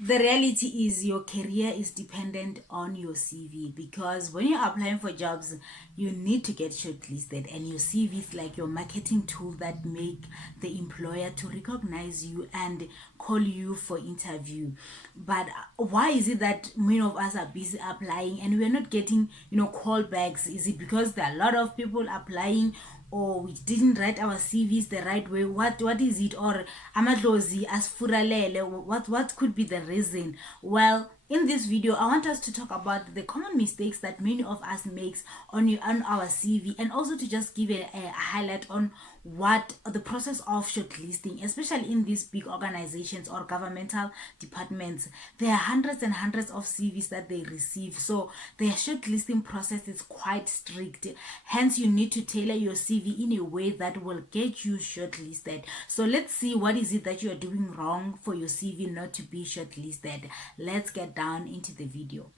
The reality is your career is dependent on your CV, because when you're applying for jobs, you need to get shortlisted, and your CV is like your marketing tool that make the employer to recognize you and call you for interview. But why is it that many of us are busy applying and we're not getting, callbacks? Is it because there are a lot of people applying, or we didn't write our CVs the right way? What is it? Or amadlozi asfuralele? What could be the reason? Well, in this video, I want us to talk about the common mistakes that many of us makes on our CV, and also to just give a highlight on what the process of shortlisting, especially in these big organizations or governmental departments. There are hundreds and hundreds of CVs that they receive, so their shortlisting process is quite strict. Hence, you need to tailor your CV in a way that will get you shortlisted. So let's see, what is it that you are doing wrong for your CV not to be shortlisted. Let's get down into the video.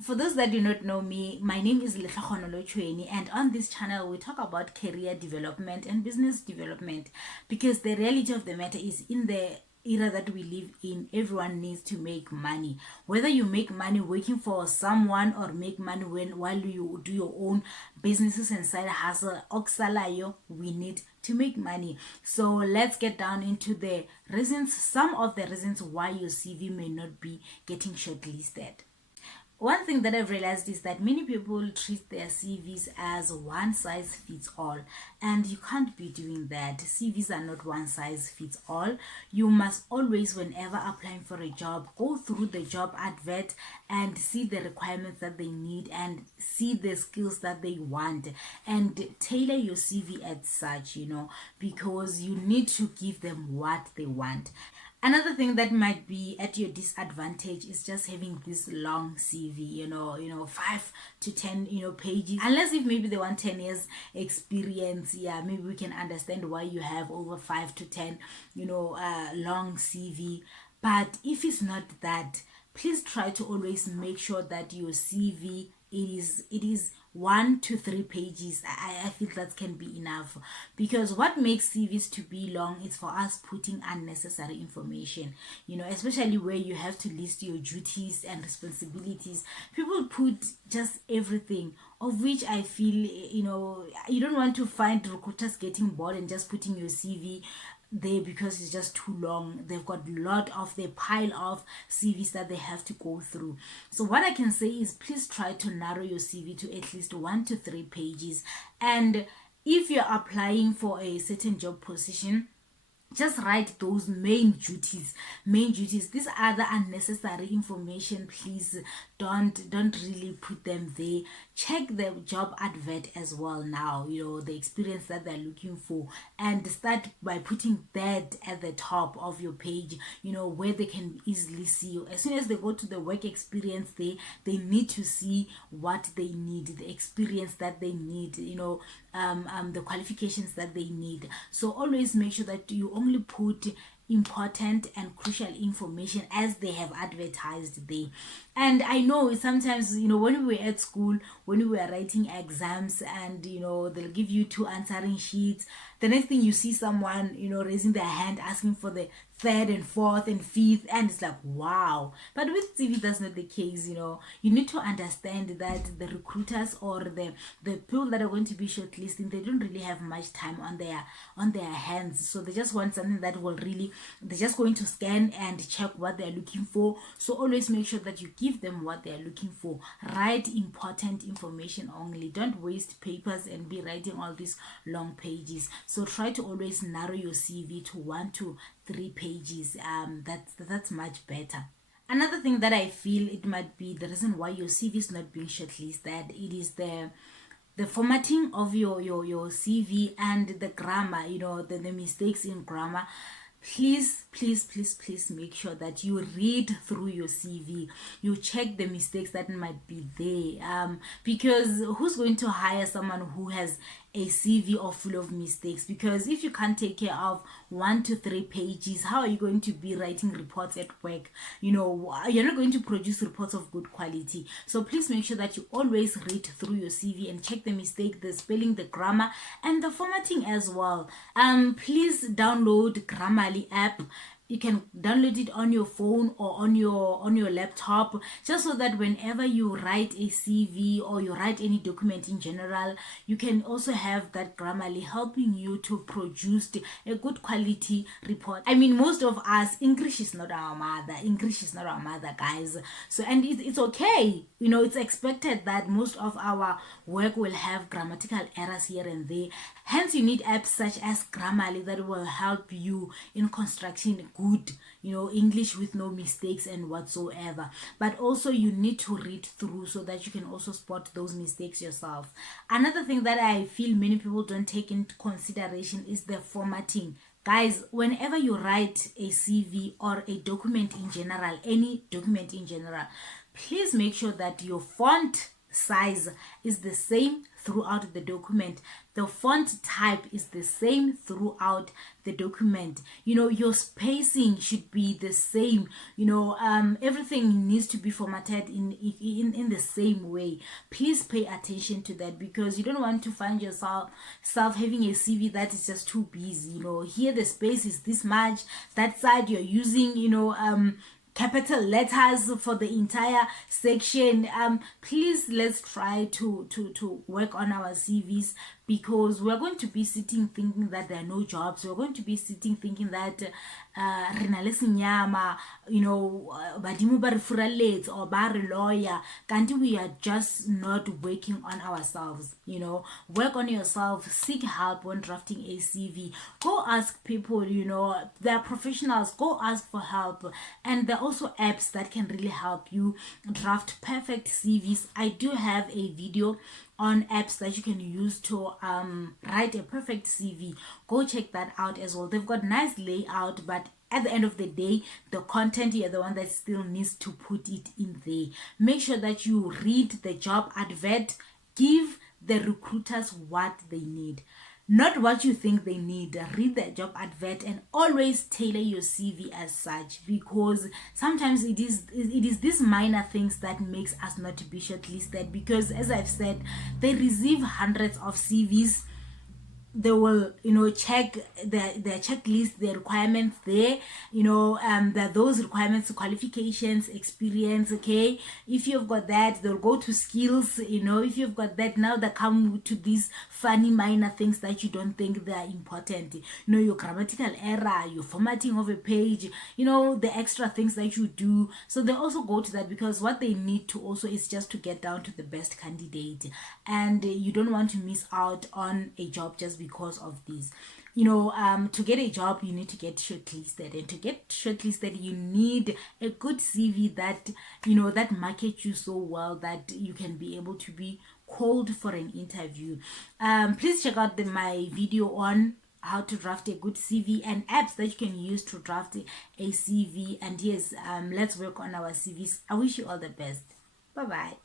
For those that do not know me, my name is Letlhakgonolo Chweni, and on this channel we talk about career development and business development, because the reality of the matter is, in the era that we live in, everyone needs to make money. Whether you make money working for someone or make money while you do your own businesses and side hustle, oksalayo, we need to make money. So let's get down into the reasons, some of the reasons why your CV may not be getting shortlisted. One thing that I've realized is that many people treat their CVs as one size fits all, and you can't be doing that. CVs are not one size fits all. You must always, whenever applying for a job, go through the job advert and see the requirements that they need and see the skills that they want, and tailor your CV as such, because you need to give them what they want. Another thing that might be at your disadvantage is just having this long CV, 5 to 10, pages. Unless if maybe they want 10 years experience, yeah, maybe we can understand why you have over 5 to 10, long CV. But if it's not that, please try to always make sure that your CV it is 1 to 3 pages. I feel that can be enough, because what makes CVs to be long is for us putting unnecessary information, especially where you have to list your duties and responsibilities. People put just everything, of which I feel, you don't want to find recruiters getting bored and just putting your CV there because it's just too long. They've got a lot of the pile of CVs that they have to go through. So what I can say is, please try to narrow your CV to at least 1 to 3 pages. And if you're applying for a certain job position, just write those main duties. These other unnecessary information, please don't really put them there. Check the job advert as well now, the experience that they're looking for, and start by putting that at the top of your page, where they can easily see you. As soon as they go to the work experience, they need to see what they need, the experience that they need, the qualifications that they need. So always make sure that you only put important and crucial information as they have advertised there. And I know sometimes, when we were at school, when we were writing exams, and they'll give you 2 answering sheets, the next thing you see someone, raising their hand asking for the third and fourth and fifth, and it's like, wow. But with CV, that's not the case. You need to understand that the recruiters or the people that are going to be shortlisting, they don't really have much time on their hands, so they just want something that will really, they're just going to scan and check what they're looking for. So always make sure that you give them what they're looking for. Write important information only. Don't waste papers and be writing all these long pages. So try to always narrow your CV to 1 to 3 pages. That's much better. Another thing that I feel it might be the reason why your CV is not being shortlisted, it is the formatting of your CV and the grammar, the mistakes in grammar. Please make sure that you read through your CV. You check the mistakes that might be there, because who's going to hire someone who has a CV or full of mistakes, because if you can't take care of 1 to 3 pages, how are you going to be writing reports at work? You're not going to produce reports of good quality. So please make sure that you always read through your CV and check the mistake, the spelling, the grammar, and the formatting as well. Please download Grammarly app. You can download it on your phone or on your laptop, just so that whenever you write a CV or you write any document in general, you can also have that Grammarly helping you to produce a good quality report. I mean, most of us, English is not our mother, guys. So, and it's okay, it's expected that most of our work will have grammatical errors here and there. Hence, you need apps such as Grammarly that will help you in construction good, English with no mistakes and whatsoever. But also you need to read through so that you can also spot those mistakes yourself. Another thing that I feel many people don't take into consideration is the formatting. Guys, whenever you write a CV or a document in general, any document in general, please make sure that your font size is the same throughout the document. The font type is the same throughout the document. Your spacing should be the same. Everything needs to be formatted in the same way. Please pay attention to that, because you don't want to find yourself having a CV that is just too busy. Here the space is this much, that side you're using capital letters for the entire section. Please, let's try to work on our CVs, because we're going to be sitting thinking that there are no jobs. We're going to be sitting thinking that rena le senyama, badimo ba re furaletse or ba re lawyer, kanti we are just not working on ourselves. Work on yourself, seek help when drafting a CV. Go ask people, they're professionals, go ask for help. And there are also apps that can really help you draft perfect CVs. I do have a video on apps that you can use to write a perfect CV. Go check that out as well. They've got nice layout, but at the end of the day, the content, you're the one that still needs to put it in there. Make sure that you read the job advert. Give the recruiters what they need, not what you think they need. Read the job advert and always tailor your CV as such, because sometimes it is these minor things that makes us not to be shortlisted. Because as I've said, they receive hundreds of CVs. They will check the checklist, the requirements there, that those requirements, qualifications, experience. Okay, if you've got that, they'll go to skills. If you've got that, now they come to these funny minor things that you don't think they are important. Your grammatical error, your formatting of a page, the extra things that you do. So they also go to that, because what they need to also is just to get down to the best candidate, and you don't want to miss out on a job just because of this. To get a job, you need to get shortlisted, and to get shortlisted, you need a good CV that that markets you so well that you can be able to be called for an interview. Please check out my video on how to draft a good CV and apps that you can use to draft a CV. And yes, let's work on our CVs. I wish you all the best. Bye bye.